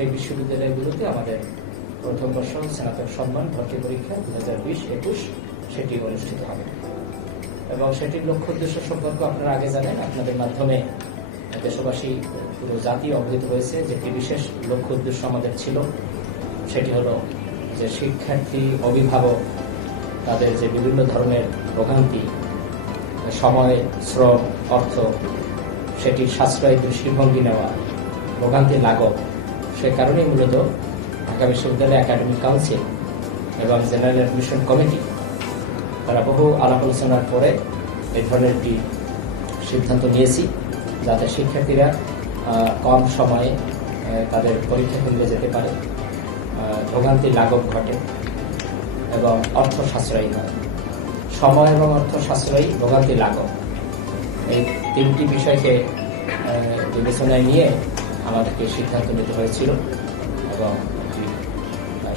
সেই বিশ্ববিদ্যালয়গুলোতে আমাদের প্রথম বর্ষ স্নাতক সম্মান ভর্তি পরীক্ষা 2020-21 সেটি অনুষ্ঠিত হবে এবং সেটির লক্ষ্য উদ্দেশ্য সম্পর্কে আপনারা আগে জানেন। আপনাদের মাধ্যমে দেশবাসী পুরো জাতি অবহিত হয়েছে যে একটি বিশেষ লক্ষ্য উদ্দেশ্য আমাদের ছিল। সেটি হলো যে শিক্ষার্থী, অভিভাবক তাদের যে বিভিন্ন ধরনের ভোগান্তি, সময়, শ্রম, অর্থ সেটির সাশ্রয়ী দৃষ্টিভঙ্গি নেওয়া, ভোগান্তি লাঘব, সে কারণেই মূলত ঢাকা বিশ্ববিদ্যালয় একাডেমিক কাউন্সিল এবং জেনারেল অ্যাডমিশন কমিটি তারা বহু আলাপ আলোচনার পরে এই ধরনের একটি সিদ্ধান্ত নিয়েছি, যাতে শিক্ষার্থীরা কম সময়ে তাদের পরীক্ষা কেন্দ্রে যেতে পারে, ভোগান্তি লাঘব ঘটে এবং অর্থ সাশ্রয়ী হয়। সময় এবং অর্থ সাশ্রয়ী, ভোগান্তি লাঘব, এই তিনটি বিষয়কে বিবেচনায় নিয়ে আমাদেরকে সিদ্ধান্ত নিতে হয়েছিল এবং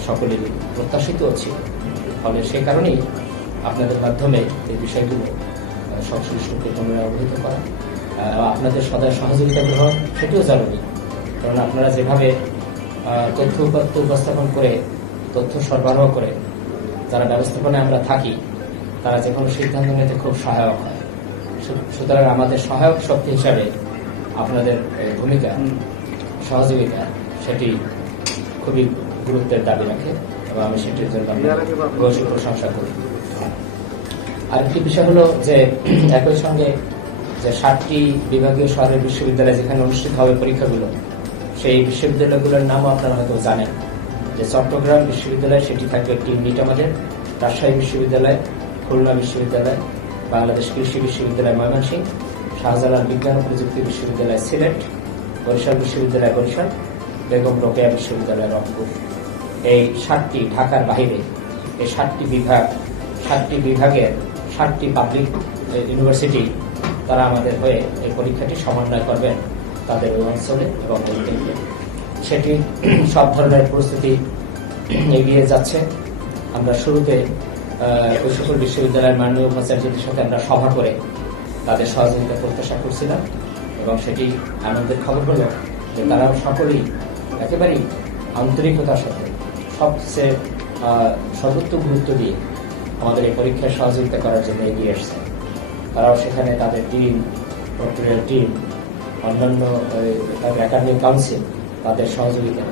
সকলেরই প্রত্যাশিতও ছিল। ফলে সে কারণেই আপনাদের মাধ্যমে এই বিষয়গুলো সংশ্লিষ্টকে পুনরায় অবহিত করা, আপনাদের সদয় সহযোগিতা গ্রহণ সেটিও জরুরি। কারণ আপনারা যেভাবে তথ্য উপাত্ত উপস্থাপন করে, তথ্য সরবরাহ করে যারা ব্যবস্থাপনায় আমরা থাকি, তারা যে কোনো সিদ্ধান্ত নিতে খুব সহায়ক হয়। সুতরাং আমাদের সহায়ক শক্তি হিসাবে আপনাদের ভূমিকা, সহযোগিতা সেটি খুবই গুরুত্বের দাবি রাখে এবং আমি সেটির জন্য ভূয়সী প্রশংসা করি। আরেকটি বিষয় হলো যে একই সঙ্গে যে 7টি বিভাগীয় শহরের বিশ্ববিদ্যালয় যেখানে অনুষ্ঠিত হবে পরীক্ষাগুলো, সেই বিশ্ববিদ্যালয়গুলোর নামও আপনারা হয়তো জানেন। যে চট্টগ্রাম বিশ্ববিদ্যালয় সেটি থাকবে একটি ইউনিট আমাদের, রাজশাহী বিশ্ববিদ্যালয়, খুলনা বিশ্ববিদ্যালয়, বাংলাদেশ কৃষি বিশ্ববিদ্যালয় ময়মনসিংহ, শাহজালাল বিজ্ঞান ও প্রযুক্তি বিশ্ববিদ্যালয় সিলেট, বরিশাল বিশ্ববিদ্যালয় বরিশাল, বেগম রোকেয়া বিশ্ববিদ্যালয় রংপুর। এই 7টি ঢাকার বাইরে এই 7টি বিভাগ, 7টি বিভাগের 7টি পাবলিক ইউনিভার্সিটি তারা আমাদের হয়ে এই পরীক্ষাটি সমন্বয় করবেন তাদের ওই অঞ্চলে এবং ওই কেন্দ্রে। সেটি সব ধরনের পরিস্থিতি এগিয়ে যাচ্ছে। আমরা শুরুতে ওই সকল বিশ্ববিদ্যালয়ের মাননীয় উপাচার্যদের সাথে আমরা সভা করে তাদের সহযোগিতা প্রত্যাশা করছিলাম এবং সেটি আনন্দের খবর হলো যে তারাও সকলেই একেবারেই আন্তরিকতার সাথে সবচেয়ে সর্বোত্তম গুরুত্ব দিয়ে আমাদের এই পরীক্ষায় সহযোগিতা করার জন্য এগিয়ে এসছে। তারাও সেখানে তাদের টিম, ডক্টরের টিম, অন্যান্য একাডেমিক কাউন্সিল তাদের সহযোগিতা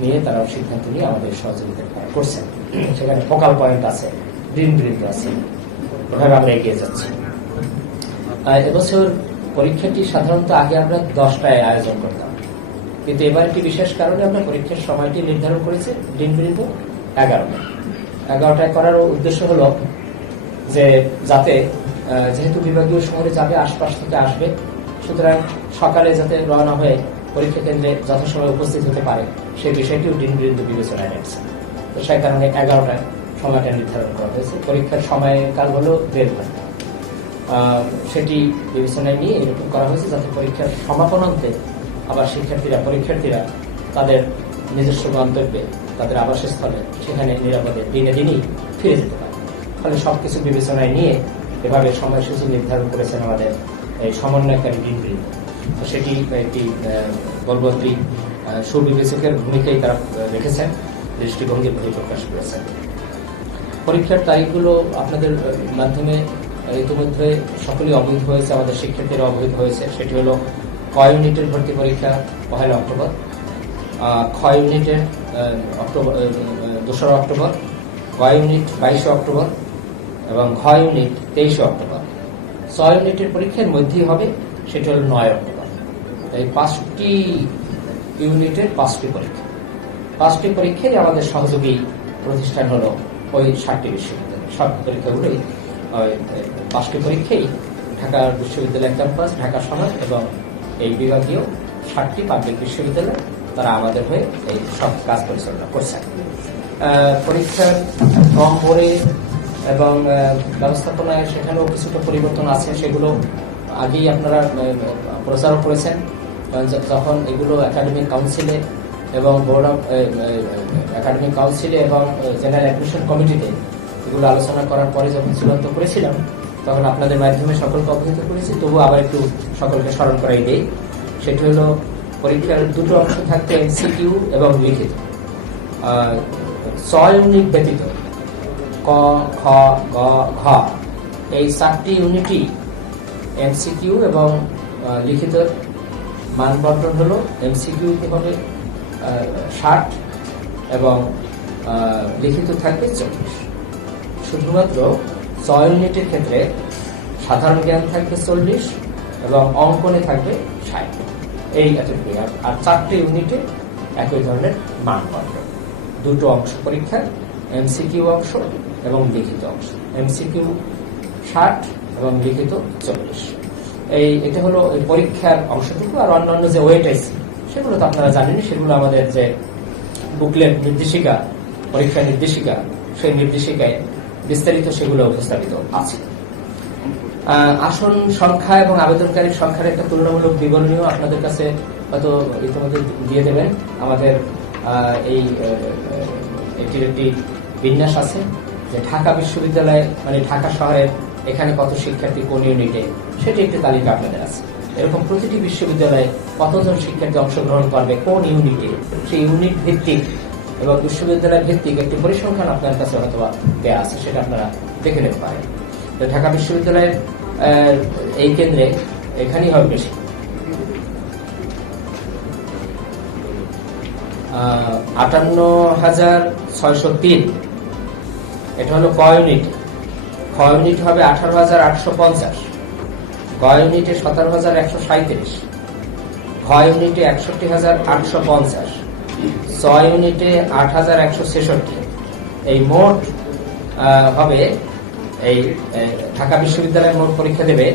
নিয়ে তারাও সিদ্ধান্ত নিয়ে আমাদের সহযোগিতা করছেন। সেখানে ফোকাল পয়েন্ট আছে, দিনবৃন্দ আছে, এভাবে আমরা এগিয়ে যাচ্ছি। এবছর পরীক্ষাটি সাধারণত আগে আমরা 10টায় আয়োজন করতাম, কিন্তু এবার একটি বিশেষ কারণে আমরা পরীক্ষার সময়টি নির্ধারণ করেছি দিনবৃন্দ 11টায় করার উদ্দেশ্য হলো যে যাতে যেহেতু বিভাগীয় শহরে যাবে, আশপাশ থেকে আসবে, সুতরাং সকালে যাতে রওনা হয়ে পরীক্ষা কেন্দ্রে যথাসময়ে উপস্থিত হতে পারে সেই বিষয়টিও দিনবৃন্দ বিবেচনায় রাখছে। তো সেই কারণে 11টায় সময়টা নির্ধারণ করা হয়েছে। পরীক্ষার সময়কাল হলো 1.5 ঘন্টা। সেটি বিবেচনায় নিয়ে এরকম করা হয়েছে যাতে পরীক্ষার সমাপনান্তে আবার পরীক্ষার্থীরা তাদের নিজস্ব গন্তব্যে, তাদের আবাসস্থলে সেখানে নিরাপদে দিনে দিনই ফিরে যেতে পারে। ফলে সবকিছু বিবেচনায় নিয়ে এভাবে সময়সূচি নির্ধারণ করেছেন আমাদের এই সমন্বয়কারী দিনবৃন্দ। তো সেটি একটি বলবতী সুবিবেচকের ভূমিকায় তারা রেখেছেন, দৃষ্টিভঙ্গির বহিঃপ্রকাশ করেছেন। পরীক্ষার তারিখগুলো আপনাদের মাধ্যমে ইতিমধ্যে সকলেই অবহিত হয়েছে, আমাদের শিক্ষার্থীরা অবহিত হয়েছে। সেটি হলো ক ইউনিটের ভর্তি পরীক্ষা 1 অক্টোবর, খ ইউনিটের 2 অক্টোবর, গ ইউনিট 22 অক্টোবর এবং ঘ ইউনিট 23 অক্টোবর। 6 ইউনিটের পরীক্ষার মধ্যেই হবে, সেটি হল 9 অক্টোবর। এই 5টি ইউনিটের 5টি পরীক্ষা, 5টি পরীক্ষায় আমাদের সহযোগী প্রতিষ্ঠান হলো ওই 7টি বিশ্ববিদ্যালয়। সব পরীক্ষাগুলোই 5টি পরীক্ষাই ঢাকা বিশ্ববিদ্যালয় ক্যাম্পাস, ঢাকা শহর এবং এই বিভাগীয় 7টি পাবলিক বিশ্ববিদ্যালয় তারা আমাদের হয়ে এই সব কাজ পরিচালনা করছেন। পরীক্ষার নম্বরে এবং ব্যবস্থাপনায় সেখানেও কিছুটা পরিবর্তন আছে, সেগুলো আগেই আপনারা প্রচারও করেছেন। যখন এগুলো একাডেমিক কাউন্সিলে এবং বোর্ড অফ একাডেমিক কাউন্সিলে এবং জেনারেল অ্যাডমিশন কমিটিতে এগুলো আলোচনা করার পরে যখন চূড়ান্ত করেছিলাম, তখন আপনাদের মাধ্যমে সকলকে অবহিত করেছি। তবু আবার একটু সকলকে স্মরণ করাই দেই। সেটি হলো পরীক্ষার দুটো অংশ থাকবে, এমসিকিউ এবং লিখিত। 6 ইউনিট ব্যতীত ক, খ, গ, ঘ এই 4টি ইউনিটই এমসিকিউ এবং লিখিত মান বন্টন হলো এমসিকিউ হবে 60 এবং লিখিত থাকবে 40। শুধুমাত্র 6 ইউনিটের ক্ষেত্রে সাধারণ জ্ঞান থাকবে 40 এবং অঙ্কনে থাকবে 60। এই ক্যাটাগরি। আর 4টি ইউনিটে একই ধরনের মান বন্টন। দুটো অংশ পরীক্ষার, এমসিকিউ অংশ এবং লিখিত অংশ। এমসিকিউ 60 এবং লিখিত 40। এটা হলো এই পরীক্ষার অংশটুকু। আর অন্যান্য যে ওয়েট আইসি সেগুলো তো আপনারা জানেনই, সেগুলো আমাদের যে বুকলেট নির্দেশিকা, পরীক্ষা নির্দেশিকা, সেই নির্দেশিকায় বিস্তারিত সেগুলো উপস্থাপিত আছে। আসন সংখ্যা এবং আবেদনকারীর সংখ্যার একটা তুলনামূলক বিবরণীও আপনাদের কাছে হয়তো ইতিমধ্যে দিয়ে দেবেন। আমাদের এটির একটি বিন্যাস আছে যে ঢাকা বিশ্ববিদ্যালয় মানে ঢাকা শহরের এখানে কত শিক্ষার্থী কোন ইউনিটে, সেটি একটি তালিকা আপনাদের আছে। এরকম প্রতিটি বিশ্ববিদ্যালয়ে কতজন শিক্ষার্থী অংশগ্রহণ করবে কোন ইউনিটে, সেই ইউনিট ভিত্তিক এবং বিশ্ববিদ্যালয় ভিত্তিক একটি পরিসংখ্যান আপনার কাছে হয়তো দেওয়া আছে, সেটা আপনারা দেখে নিতে পারেন। ঢাকা বিশ্ববিদ্যালয়ের এই কেন্দ্রে এখানেই হবে বেশি। 58,603 এটা হলো ক ইউনিট। খ ইউনিট হবে 18,850, গ ইউনিটে 17,137, ঘ ইউনিটে 61,850, চ ইউনিটে 8,166। এই মোট হবে এই ঢাকা বিশ্ববিদ্যালয়ের মোট পরীক্ষা দেবে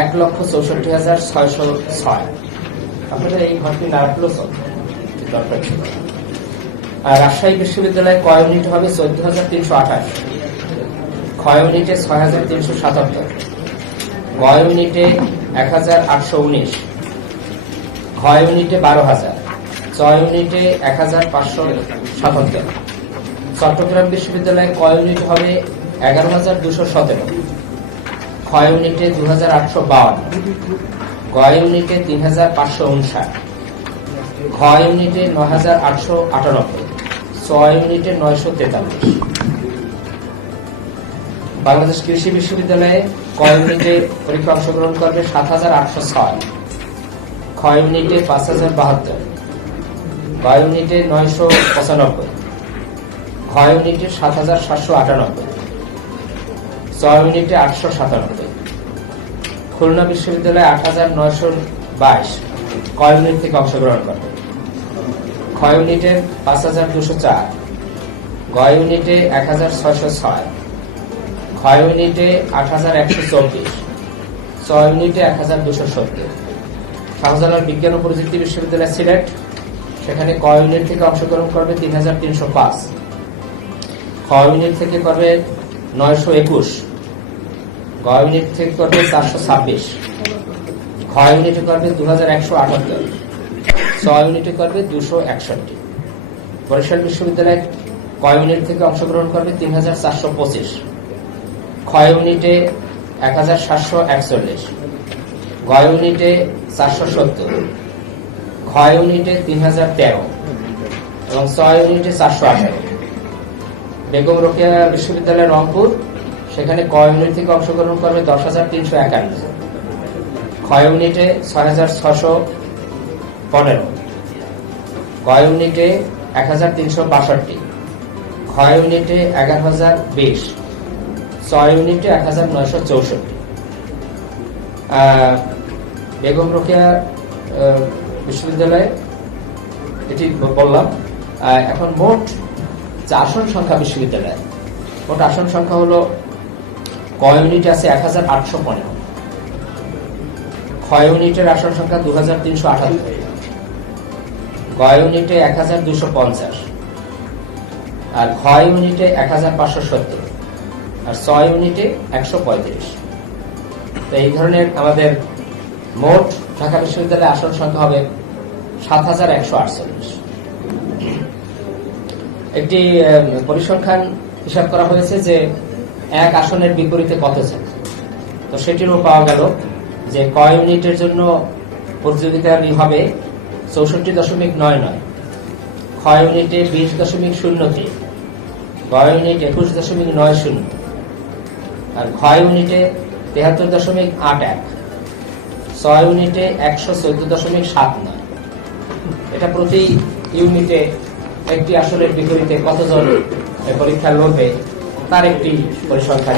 1,64,606। আপনাদের এই ঘরটি না রাখলেও দরকার ছিল। আর রাজশাহী বিশ্ববিদ্যালয়ে ক ইউনিট হবে 14,328, খ ইউনিটে 6,377, গ ইউনিটে 1,819, ঘ ইউনিটে 12,000, চ ইউনিটে 1,577। চট্টগ্রাম বিশ্ববিদ্যালয়ে ক ইউনিট হবে 11,217, খ ইউনিটে 2,852, গ ইউনিটে 3,559, ঘ ইউনিটে 9,898, চ ইউনিটে 943। বাংলাদেশ কৃষি বিশ্ববিদ্যালয়ে ক ইউনিটে পরীক্ষা অংশগ্রহণ করবে 7,806, খ ইউনিটে 5,072, গ ইউনিটে 995, ঘ ইউনিটে 7,798, চ ইউনিটে 897। খুলনা বিশ্ববিদ্যালয়ে 8,922 ক ইউনিট থেকে অংশগ্রহণ করবে, খ ইউনিটে 5,204, গ ইউনিটে 1,606, ঘ ইউনিটে 8,124, চ ইউনিটে 1,270। শাহজালাল বিজ্ঞান ও প্রযুক্তি বিশ্ববিদ্যালয় সিলেট, সেখানে ক ইউনিট থেকে অংশগ্রহণ করবে 3,305, খ ইউনিট থেকে করবে 921, গ ইউনিট থেকে করবে 426, ঘ ইউনিটে করবে 2,178, চ ইউনিটে করবে 261। বরিশাল বিশ্ববিদ্যালয় ক ইউনিট থেকে অংশগ্রহণ করবে 3,425, খ ইউনিটে 1,741, গ ইউনিটে 470, ঘ ইউনিটে 3,013 এবং চ ইউনিটে 418। বেগম রোকেয়া বিশ্ববিদ্যালয় রংপুর, সেখানে ক ইউনিট থেকে অংশগ্রহণ করবে 10,351, খ ইউনিটে 6,615, গ ইউনিটে 1,362, ঘ ইউনিটে 11,020, চ ইউনিটে 1,964। বেগম রোকেয়া বিশ্ববিদ্যালয়ে এটি বললাম। এখন মোট যে আসন সংখ্যা বিশ্ববিদ্যালয়, মোট আসন সংখ্যা হলো ক ইউনিটে আছে 1,815, খ ইউনিটের আসন সংখ্যা 2,378, গ ইউনিটে 1,250, আর ঘ ইউনিটে 1,570, আর চ ইউনিটে 135। তো এই ধরনের আমাদের মোট ঢাকা বিশ্ববিদ্যালয়ের আসন সংখ্যা হবে 7,148। একটি পরিসংখ্যান হিসাব করা হয়েছে যে এক আসনের বিপরীতে কত ছাত্র, তো সেটিরও পাওয়া গেল যে ক ইউনিটের জন্য প্রতিযোগিতা হবে 64.99, খ ইউনিটে 20.03, গ ইউনিট 21.90 আর ঘ ইউনিটে 73.81, ছ ইউনিটে 114.79। এটা প্রতি ইউনিটে একটি আসলের বিপরীতে কতজন পরীক্ষা লড়বে তার একটি পরিসংখ্যান